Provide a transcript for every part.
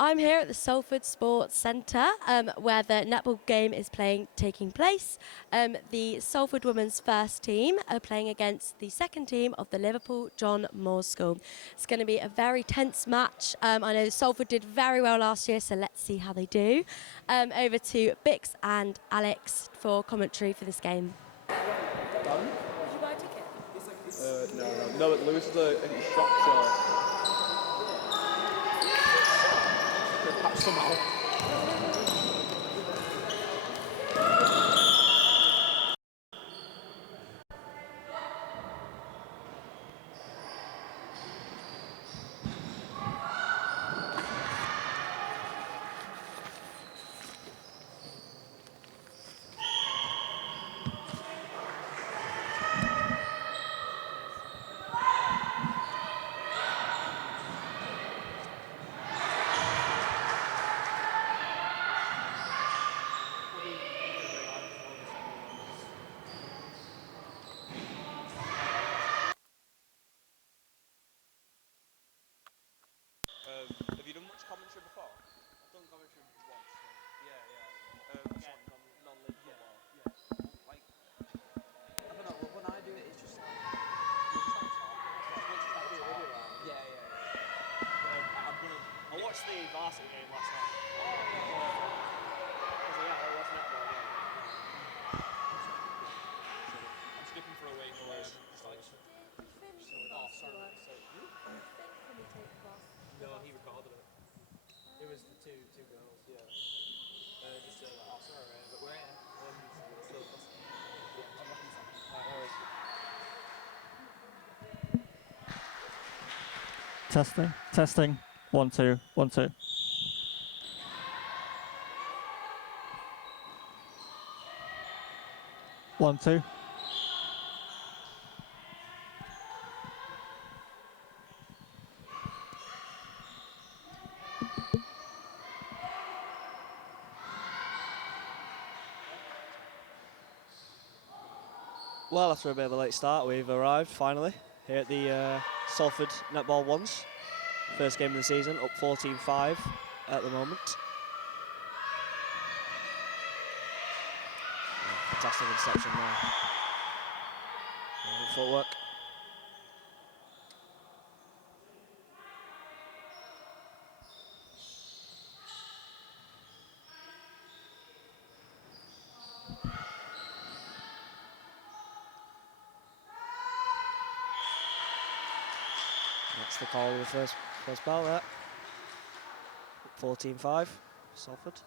I'm here at the Salford Sports Centre where the netball game is taking place. The Salford women's first team are playing against the second team of the Liverpool John Morrs School. It's going to be a very tense match. I know Salford did very well last year, so let's see how they do. Over to Bix and Alex for commentary for this game. Done? Did you buy a ticket? No, but Lewis is a shock show. Perhaps somehow. Have you done much commentary before? I've done commentary once. Yeah. Non-league football. Yeah. Like, I don't know. When I do it, it's just like you just like talking. I watched the varsity game last night. I watched Netball. I'm skipping for a week. No, he recorded it. It was the two girls. Yeah. Just sorry, but we're here. Testing, testing. 1, 2, 1, 2. One, two. Well, after a bit of a late start, we've arrived finally here at the Salford Netball Ones. First game of the season, up 14-5 at the moment. Fantastic interception there. Footwork. That's the call of the first ball there. 14-5, Salford.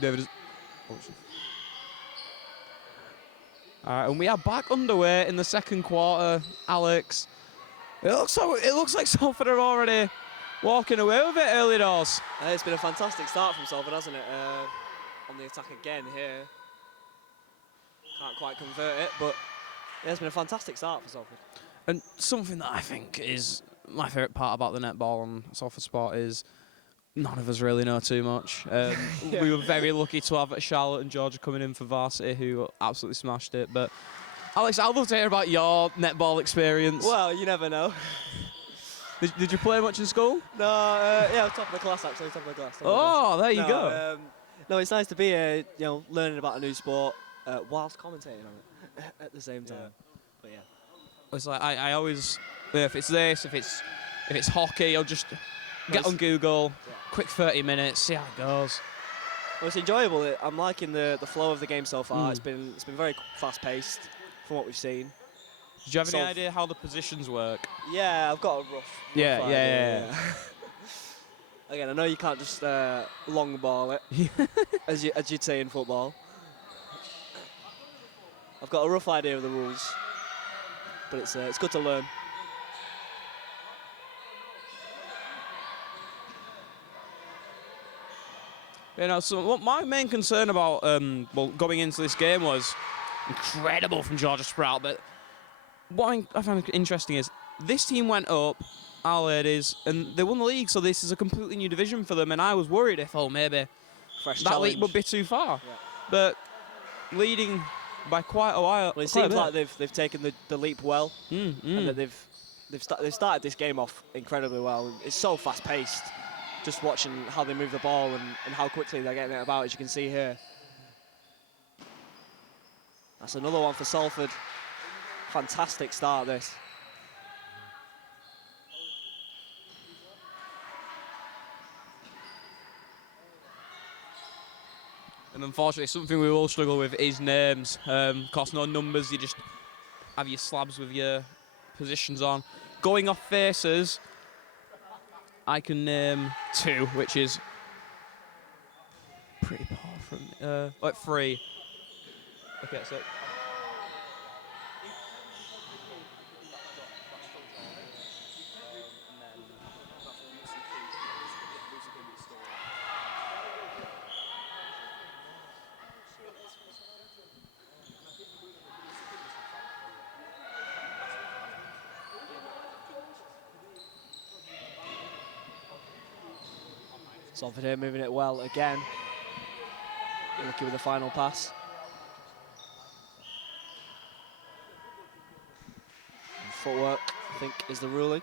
David is. Alright, and we are back underway in the second quarter, Alex. It looks like Salford are already walking away with it early doors. It's been a fantastic start from Salford, hasn't it? On the attack again here. Can't quite convert it, but yeah, it's been a fantastic start for Salford. And something that I think is my favourite part about the netball on Salford Sport is none of us really know too much. We were very lucky to have Charlotte and Georgia coming in for varsity, who absolutely smashed it. But Alex, I'd love to hear about your netball experience. Well, you never know. Did you play much in school? No, yeah, top of the class actually, top of the class. Oh, there you go. No, it's nice to be here, learning about a new sport whilst commentating on it at the same time. But yeah. It's like I always, if it's this, if it's hockey, I'll just get on Google, quick 30 minutes, see how it goes. Well, it's enjoyable. I'm liking the flow of the game so far. It's been very fast paced from what we've seen. Did you have any idea how the positions work? Yeah, I've got a rough idea. Again, I know you can't just long ball it, as you'd say in football. I've got a rough idea of the rules, but it's good to learn. So what my main concern about going into this game was incredible from Georgia Sprout, but what I found interesting is this team went up, our ladies, and they won the league, so this is a completely new division for them, and I was worried if, maybe Fresh that challenge. league would be too far. Yeah. But leading by quite a while. Well, it seems like they've taken the leap well, and that they've started this game off incredibly well. It's so fast paced. Just watching how they move the ball and how quickly they're getting it about, as you can see here. That's another one for Salford. Fantastic start, this. And unfortunately, something we all struggle with is names. Of course, no numbers, you just have your slabs with your positions on. Going off faces, I can name 2, which is pretty poor from like 3. Okay, so Salford here moving it well again. Lucky with the final pass. And footwork, I think, is the ruling.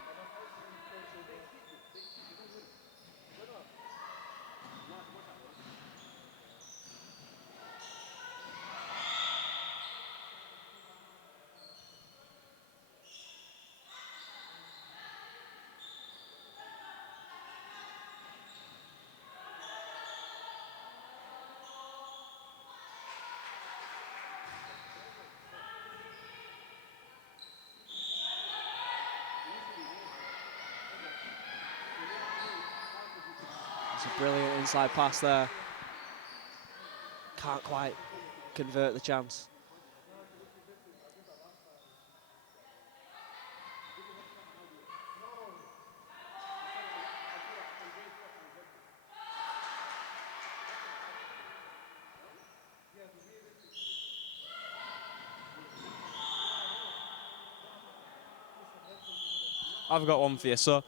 It's a brilliant inside pass there. Can't quite convert the chance. I've got one for you. So,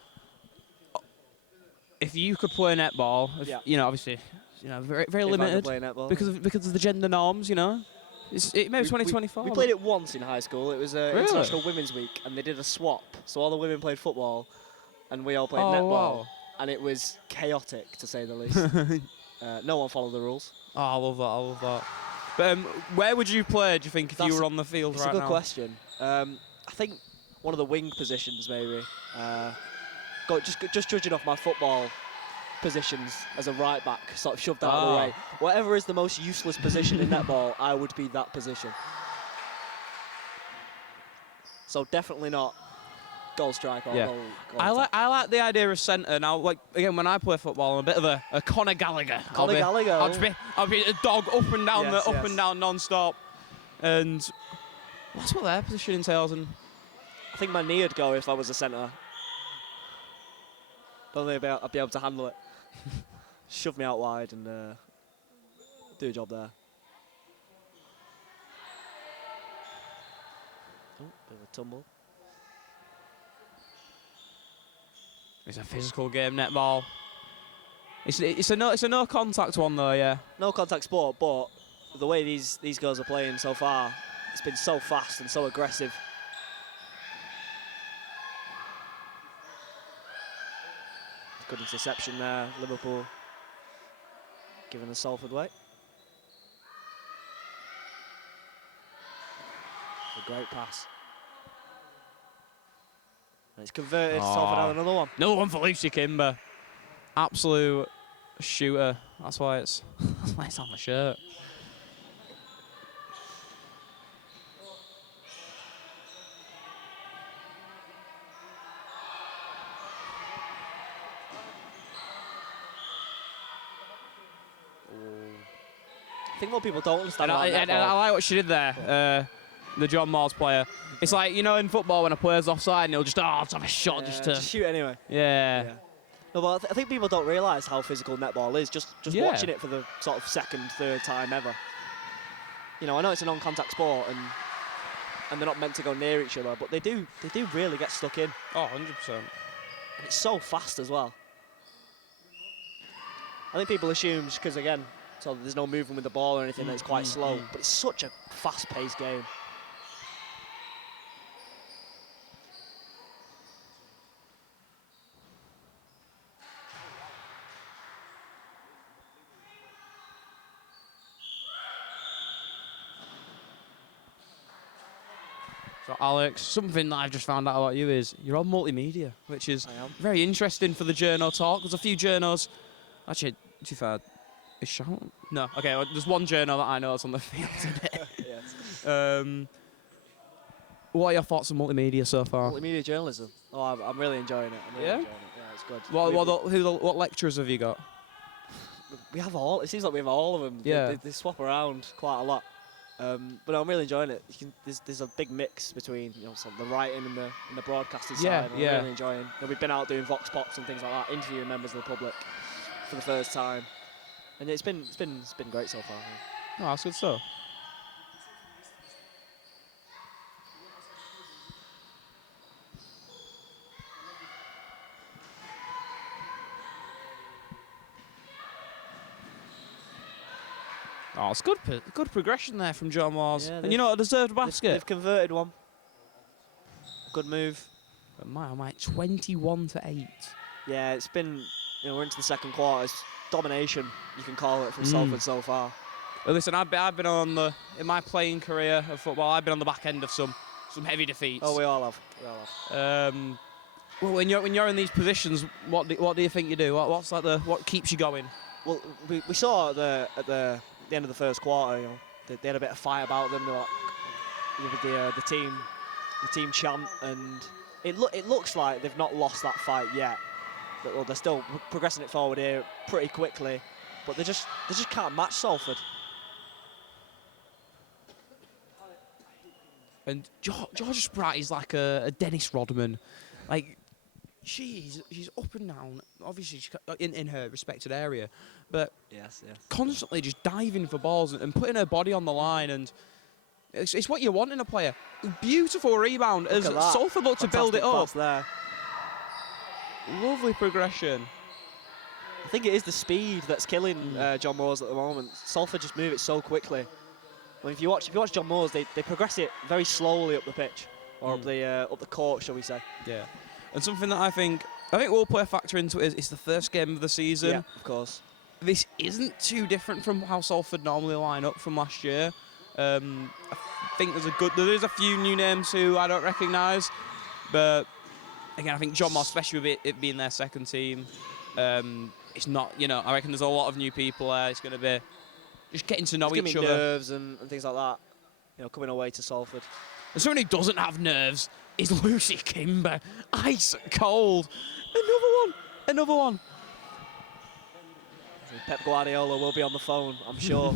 if you could play netball, obviously, very very If I could limited play netball. because of the gender norms, It may be 2024. We played it once in high school. It was Really? International Women's Week, and they did a swap. So all the women played football, and we all played netball. Wow. And it was chaotic, to say the least. No one followed the rules. Oh, I love that. But where would you play, do you think, if you were on the field It's right a good now? question. I think one of the wing positions, maybe. Just judging off my football positions as a right back, sort of shoved out of the way. Whatever is the most useless position in netball, I would be that position. So definitely not goal strike or Yeah. goal I like the idea of centre now. Like again, when I play football, I'm a bit of a Conor Gallagher. Conor Gallagher. I'll be a dog up and down Yes, up yes. and down non-stop, and that's what their position entails. And I think my knee would go if I was a centre. Don't think I'd be able to handle it. Shove me out wide and do a job there. Oh, bit of a tumble. it's a physical game, netball. It's a no contact one though, yeah. No contact sport, but the way these girls are playing so far, it's been so fast and so aggressive. Good interception there, Liverpool giving the Salford way. A great pass. And it's converted, Salford had another one. Another one for Lucy Kimber. Absolute shooter. That's why it's on the shirt. I think what people don't understand about And netball. I like what she did there, the John Morrs player. It's like, you know, in football when a player's offside and he'll just, let's have a shot Yeah, just to... just shoot anyway. Yeah. No, but I think people don't realise how physical netball is. Just Yeah. watching it for the sort of second, third time ever. You know, I know it's a non-contact sport and they're not meant to go near each other, but they do really get stuck in. Oh, 100%. And it's so fast as well. I think people assume because again, so there's no movement with the ball or anything, that it's quite slow. But it's such a fast-paced game. So, Alex, something that I've just found out about you is you're on multimedia, which is I am. very interesting for the journo talk. There's a few journos. Actually, to be fair, is Sharon? No. Okay, well, there's one journo that I know that's on the field today. Yes. What are your thoughts on multimedia so far? Multimedia journalism. Oh, I'm really enjoying it. I'm really Yeah? enjoying it. Yeah, it's good. What lecturers have you got? We have all. It seems like we have all of them. Yeah. They swap around quite a lot. But no, I'm really enjoying it. There's a big mix between the writing and the broadcasting side. I'm really enjoying. We've been out doing vox pops and things like that, interviewing members of the public for the first time, and it's been great so far. Yeah. Oh, that's good stuff. Oh, it's good progression there from John Morrs. Yeah, And you know, a deserved basket. They've converted one. Good move. But my, 21-8. Yeah, it's been. We're into the second quarter. It's domination, you can call it, from Salford so far. Well, listen, I've been in my playing career of football, I've been on the back end of some heavy defeats. Oh, we all have. Well, when you're in these positions, what do you think you do? What keeps you going? Well, we saw at the end of the first quarter, they had a bit of fight about them. They were like, with the team chant, and it looks like they've not lost that fight yet. Well, they're still progressing it forward here pretty quickly, but they just can't match Salford. And Georgia Spratt is like a Dennis Rodman, like she's up and down. Obviously, she's in her respected area, but Yes. constantly just diving for balls and putting her body on the line, and it's what you want in a player. Beautiful rebound as Salford look to build it up. There. Lovely progression. I think it is the speed that's killing John Morrs at the moment. Salford just move it so quickly. Well, if you watch John Morrs, they progress it very slowly up the pitch, or up the court, shall we say? Yeah, and something that I think will play a factor into it is it's the first game of the season. Yeah, of course. This isn't too different from how Salford normally line up from last year. I think there is a few new names who I don't recognise, but again, I think John Morrs, especially with it being their second team, it's not, I reckon there's a lot of new people there. It's going to be just getting to know each other. Nerves and things like that, coming away to Salford. And someone who doesn't have nerves is Lucy Kimber. Ice cold. Another one. Pep Guardiola will be on the phone, I'm sure.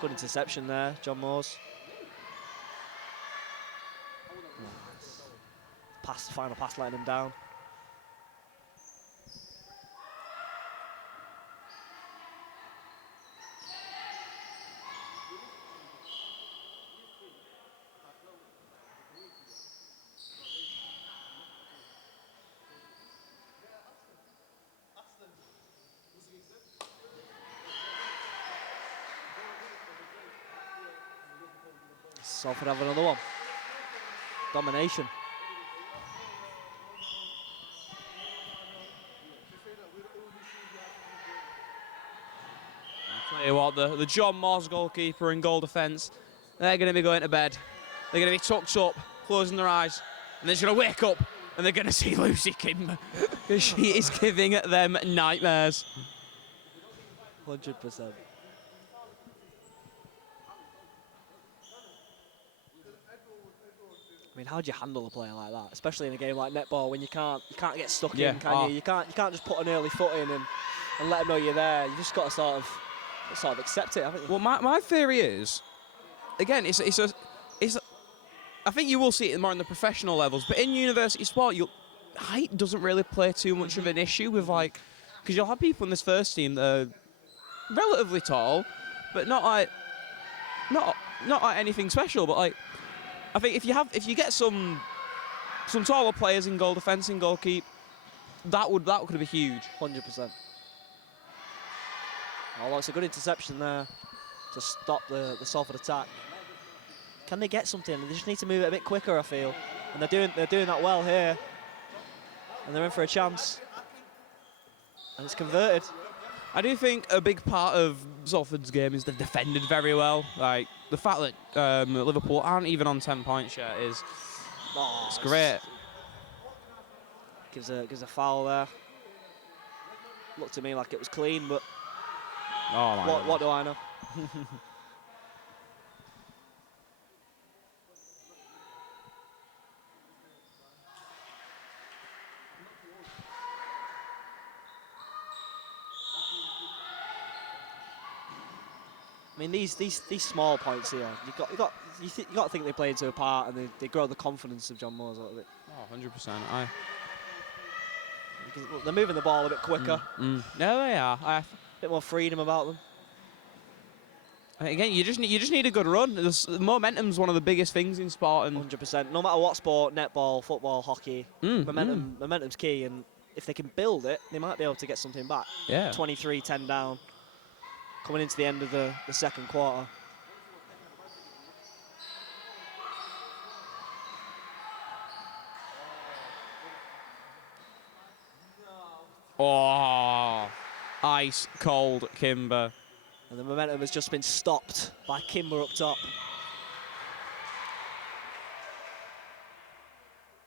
Good interception there, John Morrs. Final pass letting him down. Salford have another one. Domination. I'll tell you what, the John Morrs goalkeeper and goal defence, they're going to be going to bed. They're going to be tucked up, closing their eyes, and they're just going to wake up and they're going to see Lucy Kimber because she is giving them nightmares. 100%. I mean, how do you handle a player like that, especially in a game like netball when you can't get stuck in, can you? You can't just put an early foot in and let them know you're there. You just got to sort of accept it, haven't you? Well, my theory is, again, it's I think you will see it more in the professional levels, but in university sport, height doesn't really play too much of an issue with, like, because you'll have people in this first team that are relatively tall, but not like anything special, but like. I think if you get some taller players in goal defence and goalkeep, that could be huge. 100%. Oh, that's a good interception there to stop the Salford attack. Can they get something? They just need to move it a bit quicker, I feel. And they're doing that well here. And they're in for a chance. And it's converted. I do think a big part of Salford's game is they've defended very well. Like the fact that Liverpool aren't even on 10 points yet is it's great. Gives a foul there. Looked to me like it was clean, but what do I know? I mean, these small points here, you got to think they play into a part, and they grow the confidence of John Morrs a little bit. Oh, 100%. They're moving the ball a bit quicker. No, they are. A bit more freedom about them. Again, you just need a good run. Momentum's one of the biggest things in sport, and 100%. No matter what sport, netball, football, hockey, momentum's key. And if they can build it, they might be able to get something back. Yeah. 23-10 down, coming into the end of the second quarter. Oh, ice cold Kimber. And the momentum has just been stopped by Kimber up top.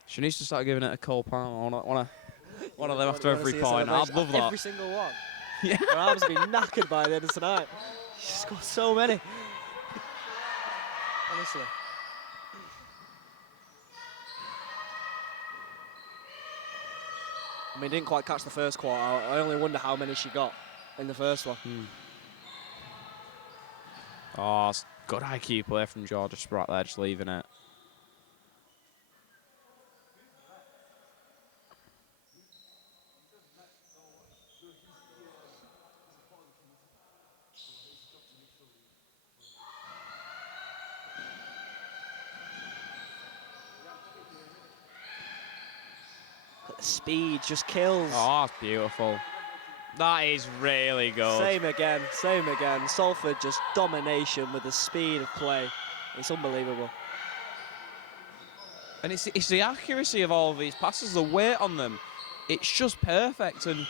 She needs to start giving it a cold palm. I want to them after every point. I'd love that. Every single one. Yeah. Her arms will be knackered by the end of tonight. She's got so many. Honestly. I mean, didn't quite catch the first quarter. I only wonder how many she got in the first one. Oh, it's good IQ play from Georgia Spratt there, just leaving it. But the speed just kills. Oh, that's beautiful. That is really good. Same again, same again. Salford just domination with the speed of play. It's unbelievable. And it's the accuracy of all of these passes, the weight on them. It's just perfect. And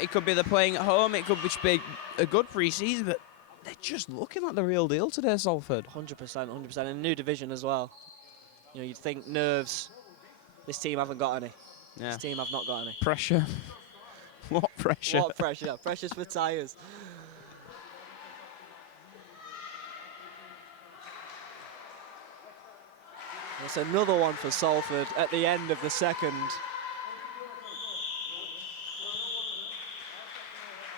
it could be they're playing at home, it could be a good pre-season, but they're just looking like the real deal today, Salford. 100%, 100%. In a new division as well. You know, you'd think nerves This team haven't got any. Yeah. This team have not got any. Pressure. What pressure? What pressure? Pressure's for tyres. It's another one for Salford at the end of the second.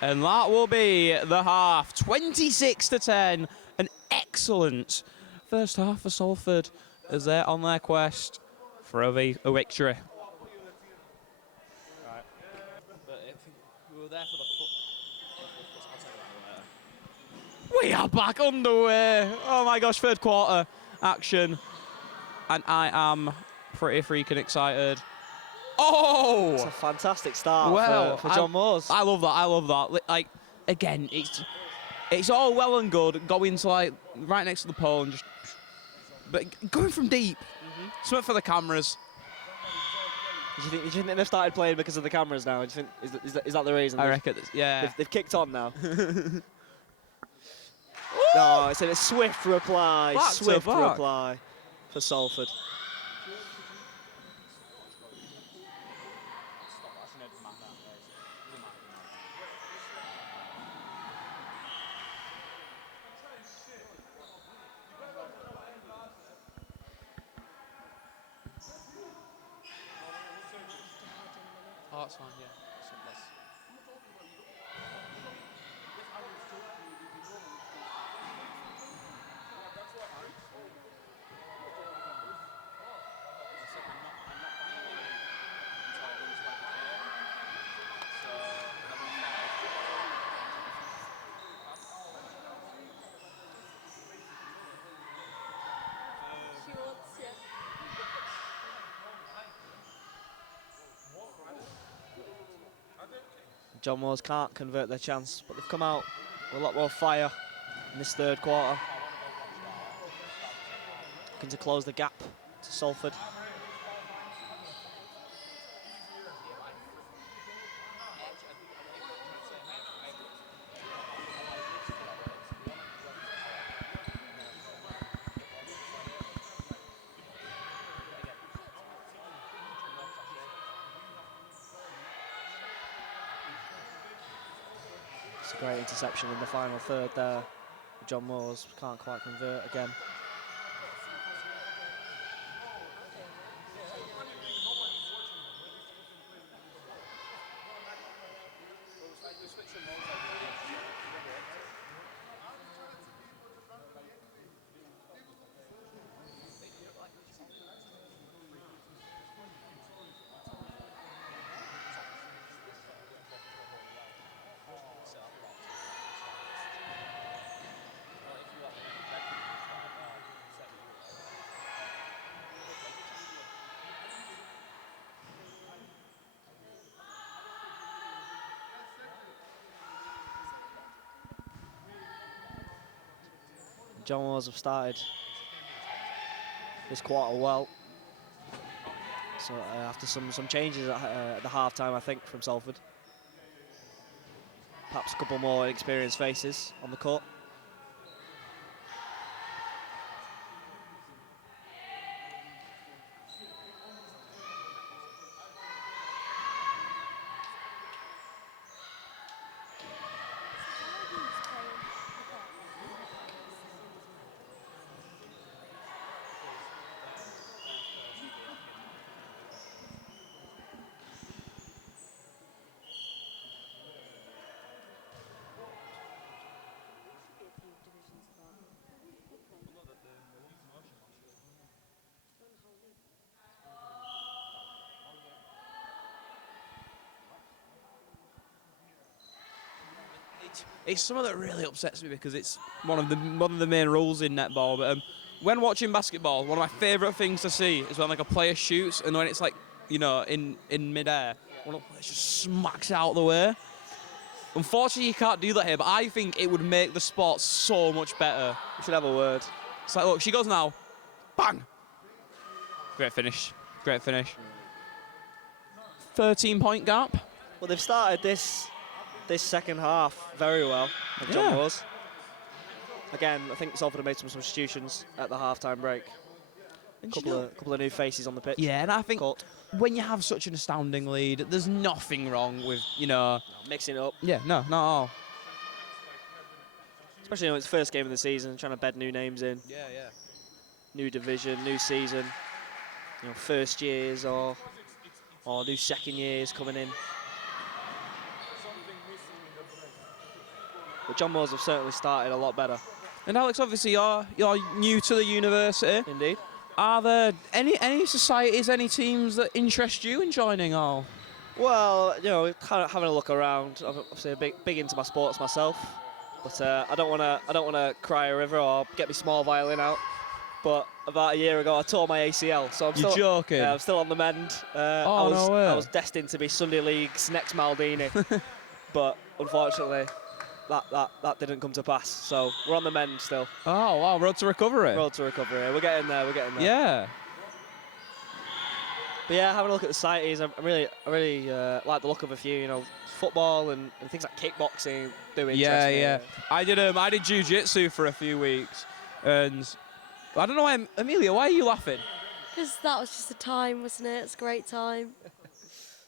And that will be the half. 26-10. An excellent first half for Salford as they're on their quest for a victory. Right. But if we were there for the We are back underway. Oh my gosh, third quarter action. And I am pretty freaking excited. Oh! It's a fantastic start Well, for John Morrs. I love that. I love that. Like, again, it's all well and good going to like right next to the pole and just, but going from deep, something for the cameras. Do you think they've started playing because of the cameras now? Do you think is that the reason? I reckon. Yeah. They've kicked on now. No, it's a swift reply. Back to Swift back. reply for Salford. Oh, that's fine. Yeah. John Morrs can't convert their chance, but they've come out with a lot more fire in this third quarter. Looking to close the gap to Salford. It's a great interception in the final third there. John Morrs can't quite convert again. John Morrs have started this quarter well. So after some changes at the half time, I think, from Salford. Perhaps a couple more experienced faces on the court. It's something that really upsets me because it's one of the main rules in netball. But when watching basketball, one of my favourite things to see is when like a player shoots and when it's like, you know, in midair, one of the players just smacks it out of the way. Unfortunately, you can't do that here, but I think it would make the sport so much better. We should have a word. It's like, look, she goes now, bang. Great finish. Great finish. 13-point gap. Well, they've started this second half very well. John Morrs. Again, I think Salford have made some substitutions at the half-time break. Couple of new faces on the pitch. Yeah, and I think Court. when you have such an astounding lead, there's nothing wrong with, Mixing it up. Yeah, no, not at all. Especially it's first game of the season, trying to bed new names in. Yeah, yeah. New division, new season. First years or new second years coming in. But John Morrs have certainly started a lot better. And Alex, obviously you're new to the university. Indeed. Are there any societies, any teams that interest you in joining? Or Well, kind of having a look around. I'm obviously a big into my sports myself, but I don't want to cry a river or get my small violin out. But about a year ago, I tore my ACL, so I'm still joking? I'm still on the mend. No way. I was destined to be Sunday League's next Maldini, but unfortunately, that didn't come to pass. So we're on the mend still. Oh wow, road to recovery. Road to recovery. We're getting there. Yeah. But yeah, having a look at the societies, I really like the look of a few. Football and things like kickboxing do interest me. Yeah. I did jiu-jitsu for a few weeks, and I don't know why. Amelia, why are you laughing? Because that was just a time, wasn't it? It's a great time.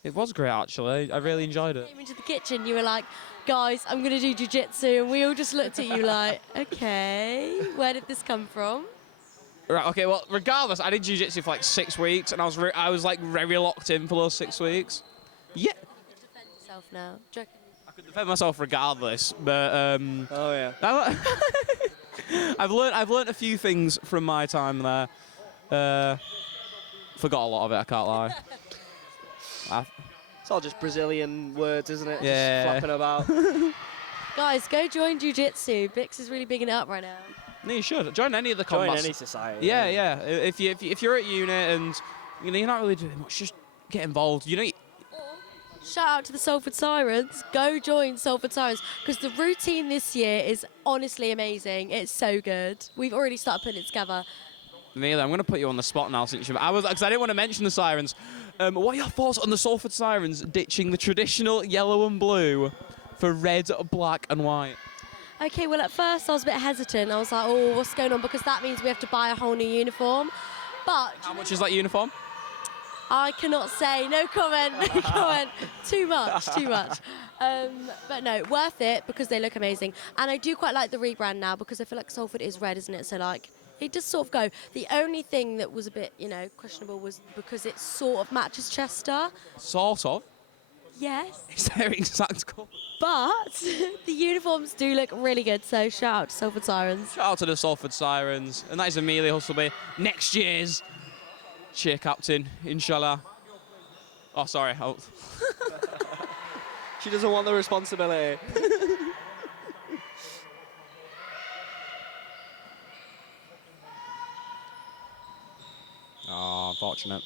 It was great, actually. I really enjoyed it. Came into the kitchen, you were like, guys, I'm going to do jiu-jitsu. And we all just looked at you like, okay, where did this come from? Right. Okay. Well, regardless, I did jiu-jitsu for like 6 weeks, and I was like very locked in for those 6 weeks. Yeah. You can defend yourself now. Do you reckon? I could defend myself regardless, but Oh yeah. I've learned a few things from my time there. Forgot a lot of it. I can't lie. It's all just Brazilian words, isn't it? Yeah. Just flapping about. Guys, go join jiu-jitsu. Bix is really bigging it up right now. No, you should join any of the Join combats. any society. Yeah. If you're at uni and you're not really doing much, just get involved. Shout out to the Salford Sirens. Go join Salford Sirens because the routine this year is honestly amazing. It's so good. We've already started putting it together. Amelia, I'm going to put you on the spot now since because I didn't want to mention the Sirens. What are your thoughts on the Salford Sirens ditching the traditional yellow and blue for red, black and white? Okay, well, at first I was a bit hesitant. I was like, oh, what's going on? Because that means we have to buy a whole new uniform. But How much is that uniform? I cannot say. No comment. No comment. Too much. But no, worth it because they look amazing. And I do quite like the rebrand now because I feel like Salford is red, isn't it? So, like, it does sort of go. The only thing that was a bit, questionable was because it sort of matches Chester. Sort of. Yes. It's their exact colour. But the uniforms do look really good. So, shout out to Salford Sirens. Shout out to the Salford Sirens. And that is Amelia Hustleby, next year's cheer captain, inshallah. Oh, sorry. She doesn't want the responsibility. Oh, unfortunate.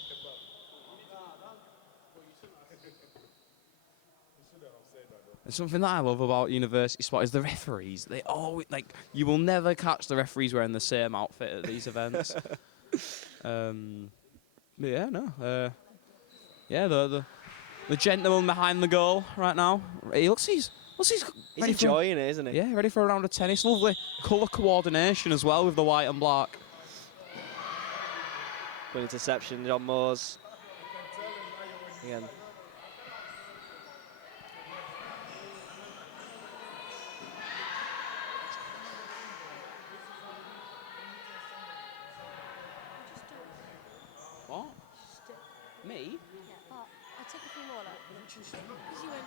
There's something that I love about university sport is the referees. They always, you will never catch the referees wearing the same outfit at these events. But yeah, no. Yeah, the gentleman behind the goal right now. He's He's ready enjoying it, isn't he? Yeah, ready for a round of tennis. Lovely colour coordination as well with the white and black. Good interception, John Morrs. Again. What? Me? Yeah, but I'll take a few more. Because you went.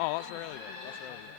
Oh, that's really good. That's really good.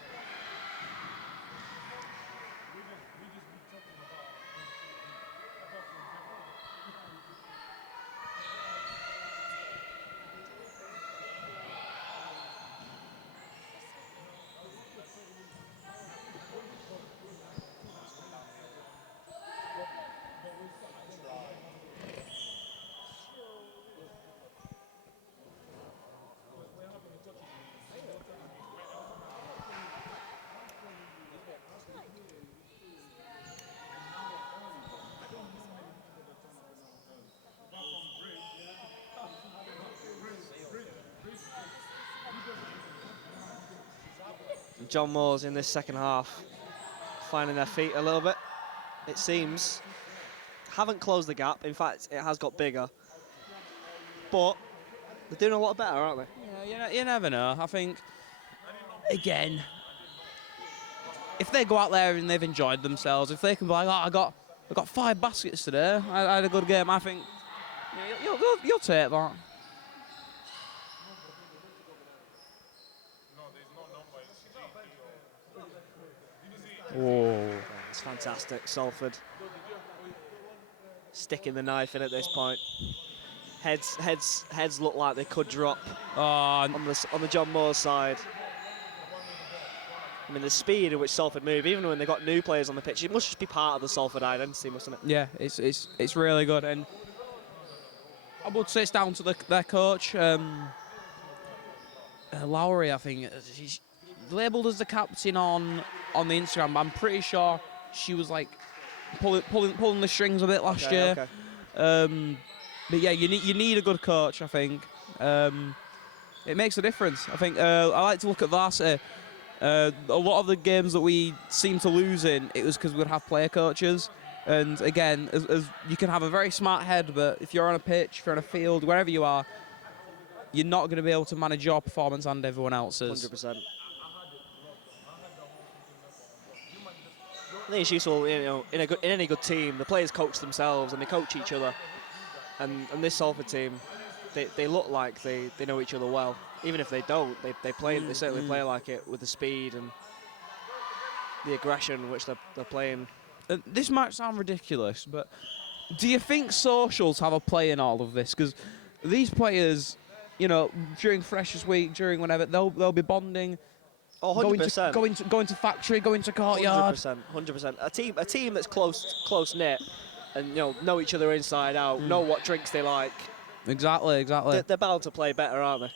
John Morrs in this second half finding their feet a little bit, it seems. Haven't closed the gap. In fact, it has got bigger. But they're doing a lot better, aren't they? Yeah, you never know. I think, again, if they go out there and they've enjoyed themselves, if they can be like, oh, I got 5 baskets today, I had a good game, I think you'll take that. Whoa. It's fantastic, Salford. Sticking the knife in at this point. Heads look like they could drop on the John Morrs side. I mean, the speed in which Salford move, even when they've got new players on the pitch, it must just be part of the Salford identity, mustn't it? Yeah, it's really good, and I would say it's down to their coach, Lowry. I think she's labelled as the captain on the Instagram. But I'm pretty sure she was like pulling the strings a bit last year. Okay. But yeah, you need a good coach. I think it makes a difference. I think I like to look at varsity. A lot of the games that we seem to lose in, it was because we'd have player coaches. And again, as you can have a very smart head, but if you're on a pitch, if you're on a field, wherever you are, you're not going to be able to manage your performance and everyone else's. 100%. I think it's useful, in any good team, the players coach themselves and they coach each other. And this Salford team, they look like they know each other well. Even if they don't, they certainly play like it with the speed and the aggression which they're playing. This might sound ridiculous, but do you think socials have a play in all of this? Because these players, during Freshers Week, during whenever, they'll be bonding. Oh, 100%. Going to factory, going to courtyard. 100%. A team that's close knit and know each other inside out, know what drinks they like. Exactly. They're bound to play better, aren't they?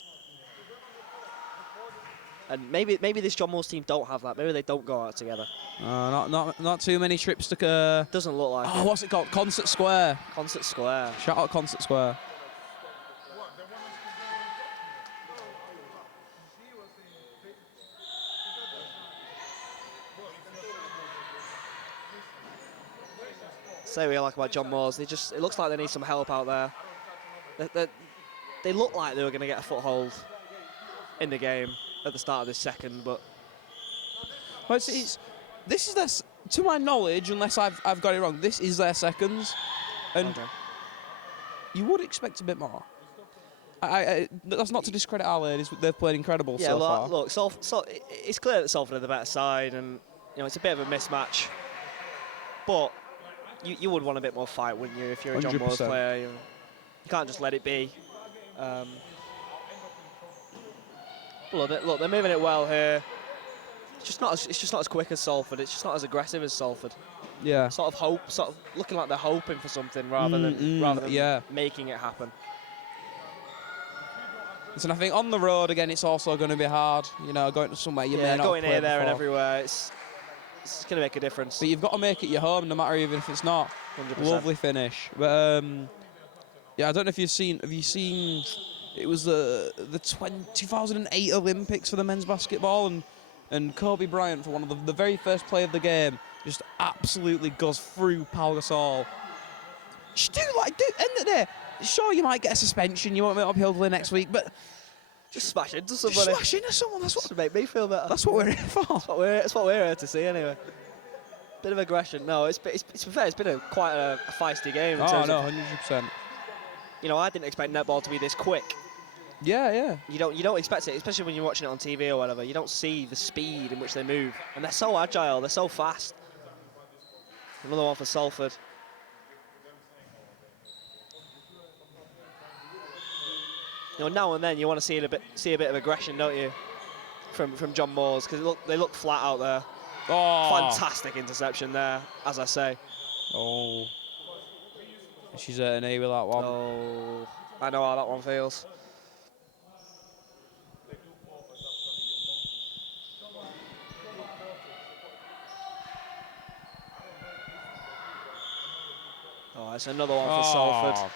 And maybe this John Morrs team don't have that. Maybe they don't go out together. Not too many trips to. Doesn't look like it. Oh, what's it called? Concert Square. Concert Square. Shout out Concert Square. Say what you like about John Morrs, it looks like they need some help out there. They look like they were going to get a foothold in the game at the start of this second, but this is their, to my knowledge, unless I've got it wrong, this is their seconds, and you would expect a bit more. That's not to discredit our ladies; they've played incredible so far. Look, it's clear that Salford are the better side, and it's a bit of a mismatch, but you would want a bit more fight, wouldn't you, if you're a John Morrs player? You can't just let it be. Look, they're moving it well here. It's just not as quick as Salford. It's just not as aggressive as Salford. Yeah. Sort of looking like they're hoping for something rather than making it happen. And I think on the road again, it's also going to be hard. Going to somewhere you may not going play here, there, and before. It's going to make a difference. But you've got to make it your home, no matter even if it's not. 100%. Lovely finish. But I don't know if you've seen. Have you seen? It was the 2008 Olympics for the men's basketball, and Kobe Bryant, for one of the very first play of the game, just absolutely goes through Pau Gasol. Just end of the day. Sure, you might get a suspension. You won't be uphill the next week, but just smash into somebody. Smash into someone. That's what to make me feel better. That's what we're here for. That's what we're here to see, anyway. Bit of aggression. No, it's fair. It's been quite a feisty game. 100%. I didn't expect netball to be this quick. Yeah. You don't expect it, especially when you're watching it on TV or whatever. You don't see the speed in which they move, and they're so agile. They're so fast. Another one for Salford. Now and then you want to see a bit of aggression, don't you, from John Morrs, because they look flat out there. Oh. Fantastic interception there, as I say. Oh. She's at an A with that one. Oh, I know how that one feels. Oh, it's another one for Salford.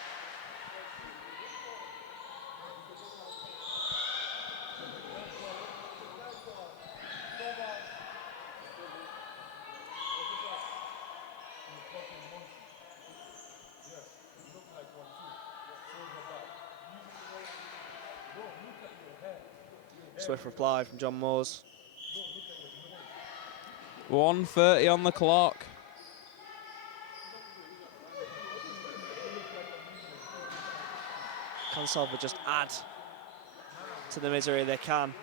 Swift reply from John Morrs. 1:30 on the clock. Can Salford just add to the misery they can?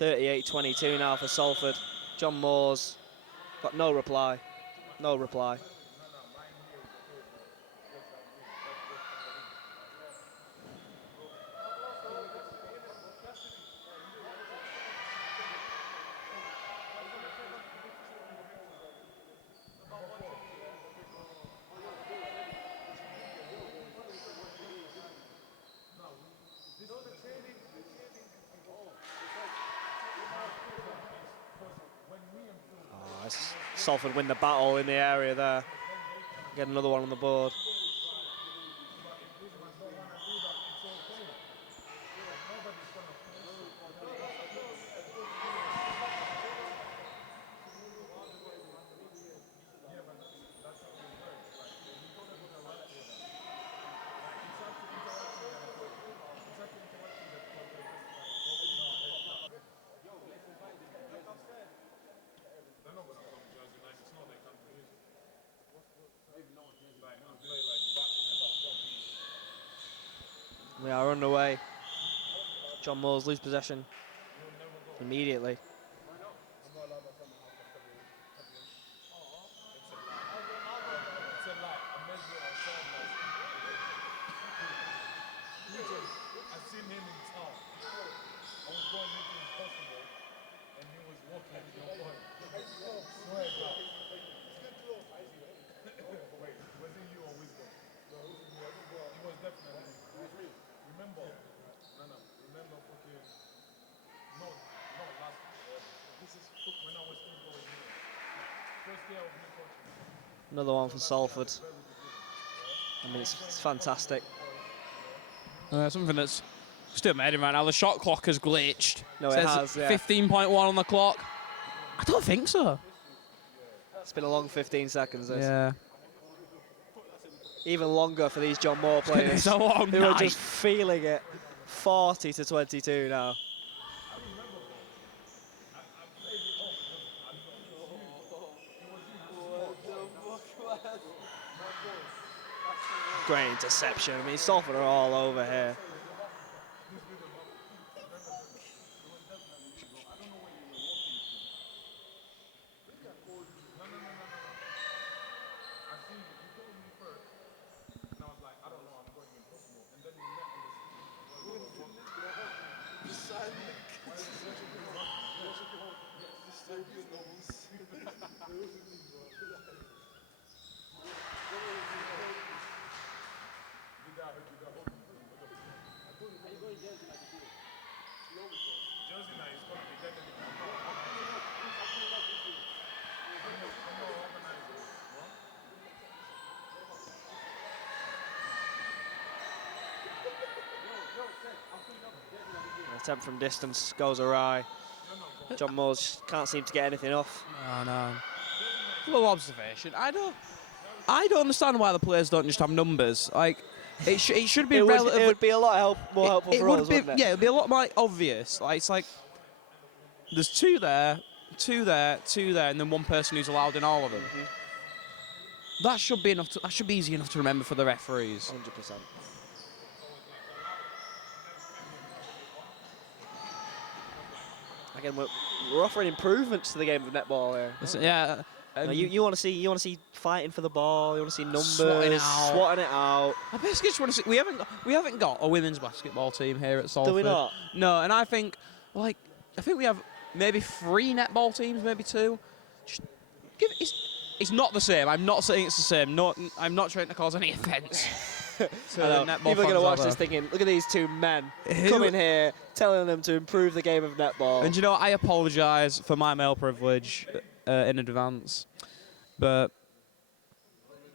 38-22 now for Salford. John Morrs got no reply. No reply. Salford win the battle in the area there. Get another one on the board. We are underway. John Morrs lose possession immediately. Another one for Salford. I mean, it's fantastic. Something that's still amazing right now. The shot clock has glitched. No, it has, yeah. 15.1 on the clock. I don't think so. It's been a long 15 seconds. This. Yeah. Even longer for these John Morrs players. It's a long who night. are just feeling it. 40-22 now. Great interception. I mean, Salford are all over here. Attempt from distance goes awry. John Morrs can't seem to get anything off. Oh, no. Little observation. I don't understand why the players don't just have numbers. Like, it should be relative. It would be a lot more helpful for us, wouldn't it? Yeah, it would be a lot more obvious. Like, it's like there's two there, and then one person who's allowed in all of them. That should be enough. That should be easy enough to remember for the referees. 100%. Again, we're offering improvements to the game of netball here. Yeah. You want to see fighting for the ball. You want to see numbers, swatting it out. I basically just want to see. We haven't got a women's basketball team here at Salford. Do we not? No, and I think we have maybe 3 netball teams, maybe 2. Just it's not the same. I'm not saying it's the same. No, I'm not trying to cause any offence. People are going to watch this thinking, look at these 2 men coming here, telling them to improve the game of netball. And you know, I apologise for my male privilege in advance, but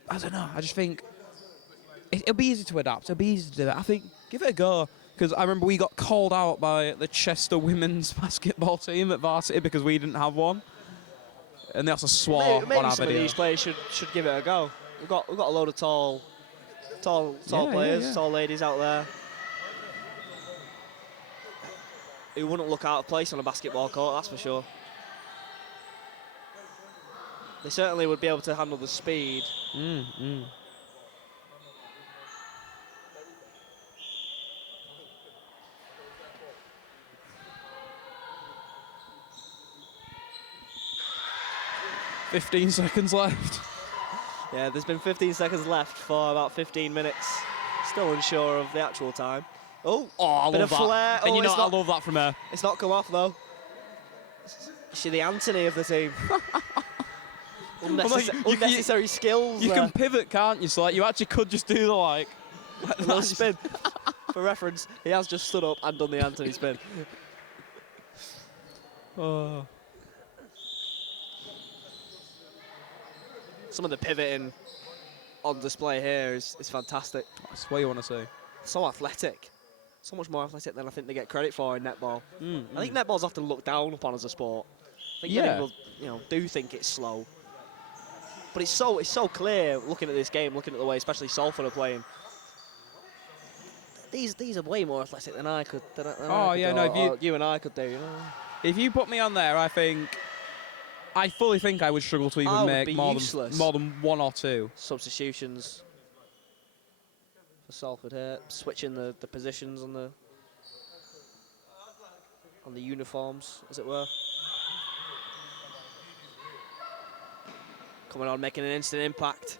I don't know. I just think it'll be easy to adapt. It'll be easy to do that. I think give it a go. Because I remember we got called out by the Chester women's basketball team at varsity because we didn't have one, and they also swore maybe on our some video. of these players should give it a go. We've got a load of tall players, tall ladies out there. who wouldn't look out of place on a basketball court, that's for sure. They certainly would be able to handle the speed. 15 seconds left. Yeah, there's been 15 seconds left for about 15 minutes. Still unsure of the actual time. Oh, I bit love of that. flair. And Oh, you know it's what? I not- love that from her. It's not come off though. She's the Anthony of the team. Unnecessary skills. You there. can pivot, can't you? So like, you actually could just do the like A little spin. For reference, he has just stood up and done the Anthony spin. Oh. Some of the pivoting on display here is fantastic. That's what you want to see. So athletic. So much more athletic than I think they get credit for in netball. I think netball's often looked down upon as a sport. I think many Yeah. people, do think it's slow. But it's so clear looking at this game, looking at the way especially Salford are playing. These are way more athletic than I could. Oh, yeah, no, if you- or you and I could do. If you put me on there, I fully think I would struggle to I even would make be more useless. than one or two. Substitutions for Salford here, switching the positions on the uniforms, as it were. Coming on, making an instant impact.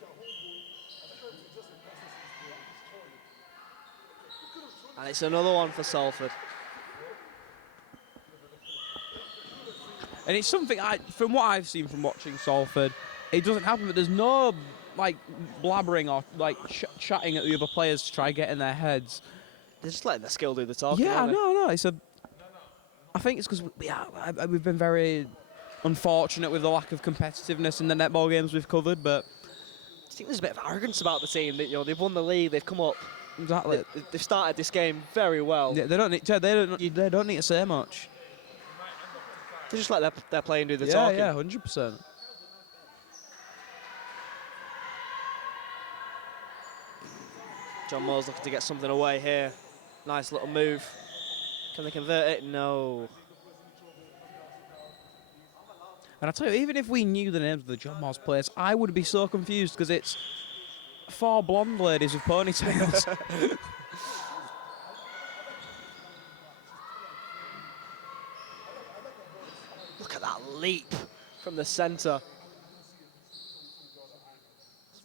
And it's another one for Salford. And it's something from what I've seen from watching Salford, it doesn't happen. But there's no like blabbering or like chatting at the other players to try get in their heads. They're just letting their skill do the talking. Yeah, aren't they? no. I think it's because we've been very unfortunate with the lack of competitiveness in the netball games we've covered. But I think there's a bit of arrogance about the team. That, they've won the league, they've come up. exactly, They've started this game very well. they don't need to say much. They just let their playing do the Yeah, talking. yeah, 100%. John Morrs looking to get something away here. Nice little move. Can they convert it? No. And I tell you, even if we knew the names of the John Morrs players, I would be so confused because it's 4 blonde ladies with ponytails. Look at that leap from the centre.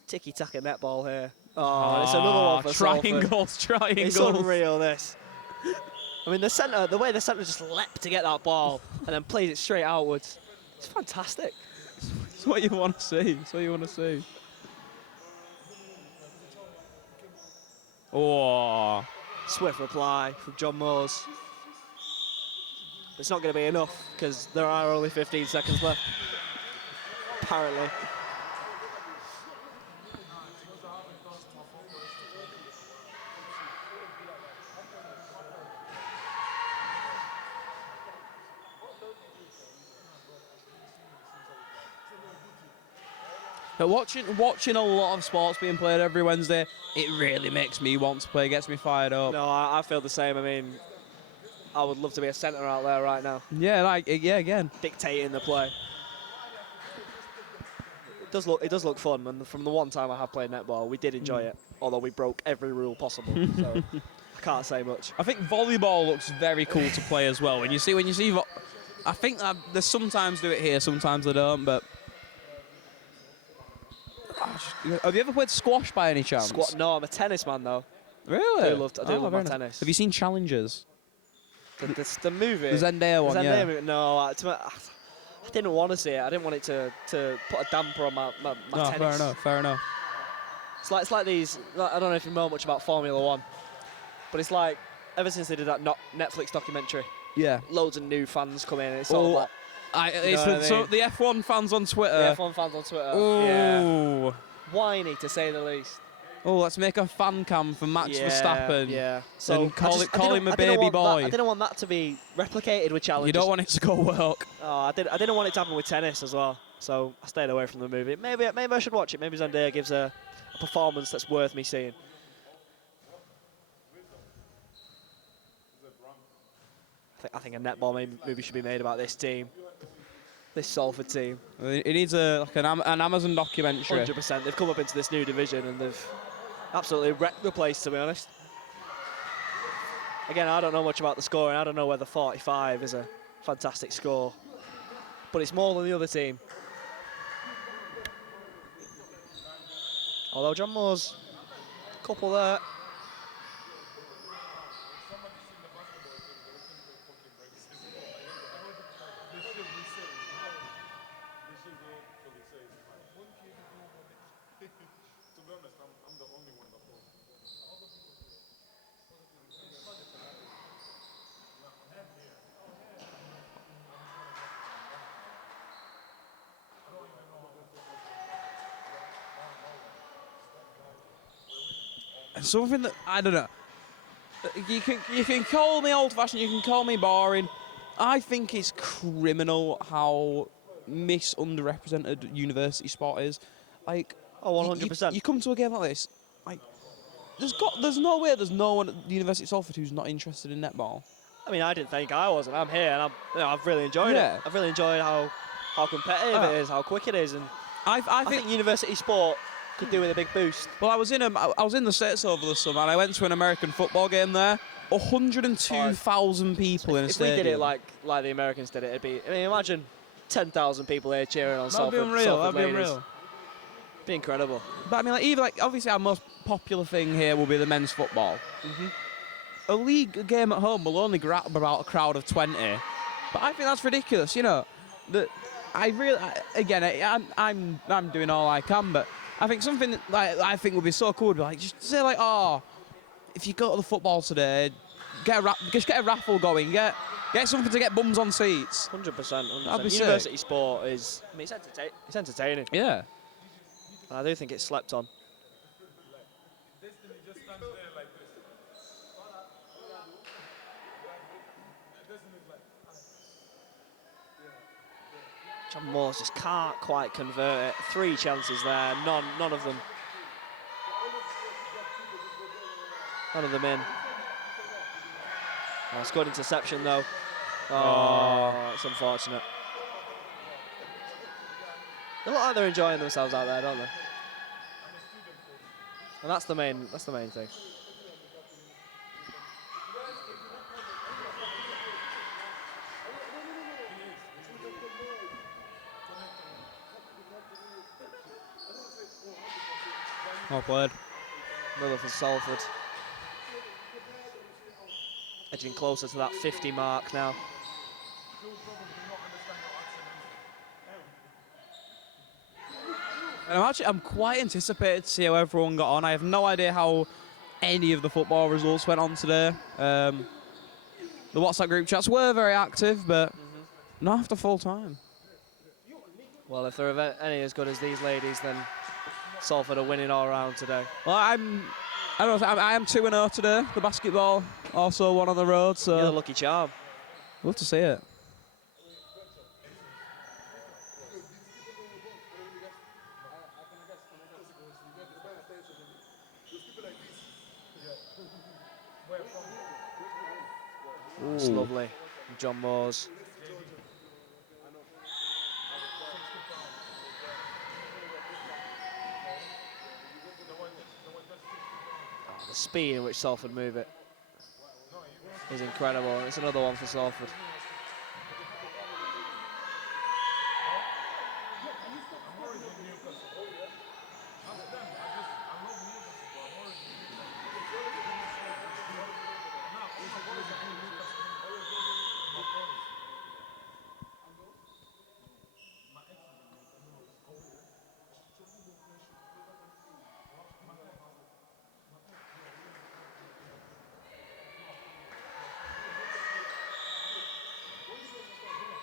Tiki-taka netball here. Oh, it's another one for Salford. Triangles. It's unreal, this. I mean, the way the centre just leapt to get that ball and then plays it straight outwards. It's fantastic. It's what you want to see. It's what you want to see. Oh. Swift reply from John Morrs. But it's not going to be enough because there are only 15 seconds left. Apparently. But watching a lot of sports being played every Wednesday, it really makes me want to play, gets me fired up. No, I feel the same. I mean, I would love to be a centre out there right now, Yeah, again. dictating the play. It does look fun, and from the one time I have played netball, we did enjoy it, although we broke every rule possible. So I can't say much. I think volleyball looks very cool to play as well. When you see, I think that they sometimes do it here, sometimes they don't. But have you ever played squash by any chance? No, I'm a tennis man though. Really? I do love very my nice. tennis. Have you seen Challengers? The movie. The Zendaya one, yeah. Movie, no, I didn't want to see it. I didn't want it to put a damper on my No, tennis. fair enough. It's like these. I don't know if you know much about Formula One, but it's like ever since they did that Netflix documentary, Yeah. loads of new fans come in. And it's sort of like So the F1 fans on Twitter. the F1 fans on Twitter. Ooh. Yeah, whiny to say the least. Oh, let's make a fan cam for Max Verstappen. Yeah. So call him a baby boy. I didn't want that to be replicated with challenges. You don't want it to go work. Oh, I didn't want it to happen with tennis as well. So I stayed away from the movie. Maybe I should watch it. Maybe Zendaya gives a performance that's worth me seeing. I I think a netball maybe should be made about this team, this Salford team. It needs an Amazon documentary. 100%. They've come up into this new division and they've absolutely wrecked the place, to be honest. Again, I don't know much about the scoring. I don't know whether 45 is a fantastic score, but it's more than the other team. Although John Morrs, couple there. Something that, I don't know, you can call me old-fashioned, you can call me boring. I think it's criminal how misunderrepresented university sport is. Like, Oh, 100%. You come to a game like this, like, there's no way there's no one at the University of Salford who's not interested in netball. I mean, I didn't think I was, and I'm here, and I've really enjoyed it. I've really enjoyed how competitive it is, how quick it is, and I think university sport could do with a big boost. Well, I was in the States over the summer, and I went to an American football game there. 102,000 people in a stadium. If we did it like the Americans did it, it'd be. I mean, imagine 10,000 people here cheering on Salford. That'd be unreal. Salford That'd be ladies. unreal. Be incredible. But I mean, obviously our most popular thing here will be the men's football. A league game at home will only grab about a crowd of 20, but I think that's ridiculous. You know, that I'm doing all I can, but I think something like I think would be so cool would be like just say like, oh, if you go to the football today, just get a raffle going, get something to get bums on seats. 100%. That'd be University sick. sport is. I mean, it's entertaining. Yeah. And I do think it's slept on. John Morrs just can't quite convert it. 3 chances there, none of them. None of them in. Oh, it's good interception though. Oh, it's unfortunate. They look like they're enjoying themselves out there, don't they? And that's the main thing. Well played. Another for Salford. Edging closer to that 50 mark now. And I'm quite anticipated to see how everyone got on. I have no idea how any of the football results went on today. The WhatsApp group chats were very active, but not after full time. Well, if they're any as good as these ladies, then Salford are winning all round today. Well, I am 2-0 today. The basketball also won on the road, so You're the lucky charm. love to see it. It's lovely. John Morrs. Oh, the speed in which Salford move it is incredible. It's another one for Salford.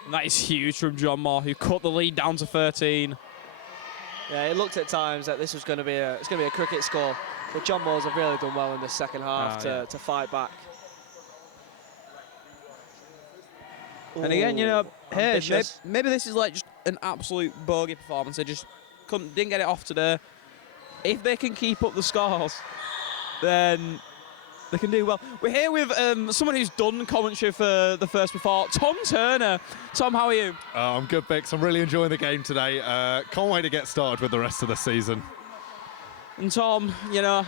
And that is huge from John Morrs, who cut the lead down to 13. Yeah, it looked at times that this was going to be a cricket score, but John Morrs have really done well in the second half to fight back. And again, you know, hey, ambitious. maybe this is like just an absolute bogey performance. They just didn't get it off today. If they can keep up the scores, then They can do well. We're here with someone who's done commentary for the first before, Tom Turner. Tom, how are you? I'm good, Bix. I'm really enjoying the game today. Can't wait to get started with the rest of the season. And Tom, you know,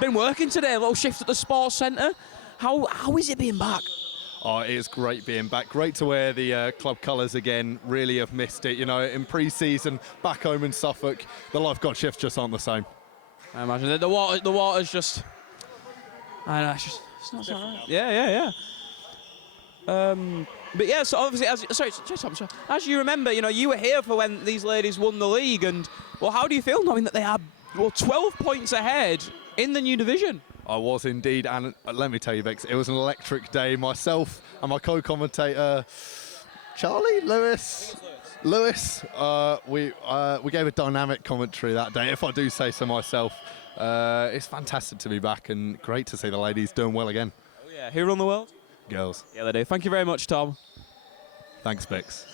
been working today, a little shift at the sports centre. How is it being back? Oh, it is great being back. Great to wear the club colours again. Really have missed it. You know, in pre-season, back home in Suffolk, the lifeguard shifts just aren't the same. I imagine that the water's just. I know, it's not so right. Yeah. But yeah, so obviously, sorry, Tom, as you remember, you know, you were here for when these ladies won the league, and well, how do you feel knowing that they are 12 points ahead in the new division? I was indeed, and let me tell you, Bix, it was an electric day. Myself and my co-commentator, Charlie Lewis, we gave a dynamic commentary that day, if I do say so myself. It's fantastic to be back and great to see the ladies doing well again. Oh yeah, who run the world? Girls. Yeah, they do. Thank you very much, Tom. Thanks, Bix.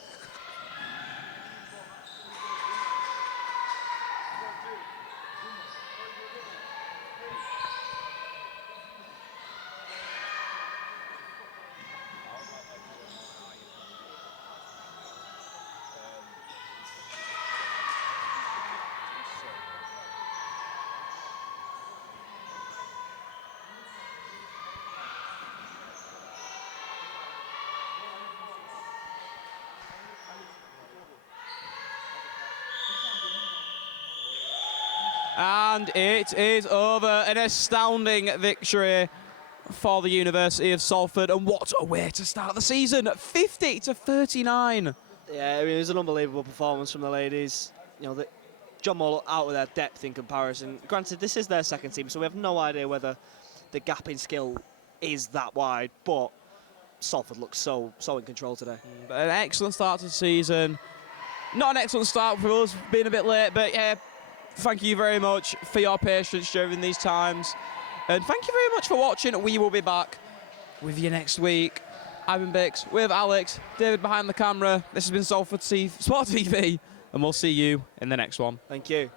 And it is over. An astounding victory for the University of Salford. And what a way to start the season. 50-39. Yeah, I mean, it was an unbelievable performance from the ladies. You know, John Morrs out of their depth in comparison. Granted, this is their second team, so we have no idea whether the gap in skill is that wide, but Salford looks so in control today. But an excellent start to the season. Not an excellent start for us, being a bit late, but yeah, thank you very much for your patience during these times. And thank you very much for watching. We will be back with you next week. I've been Bix with Alex, David behind the camera. This has been Salford Sport TV, and we'll see you in the next one. Thank you.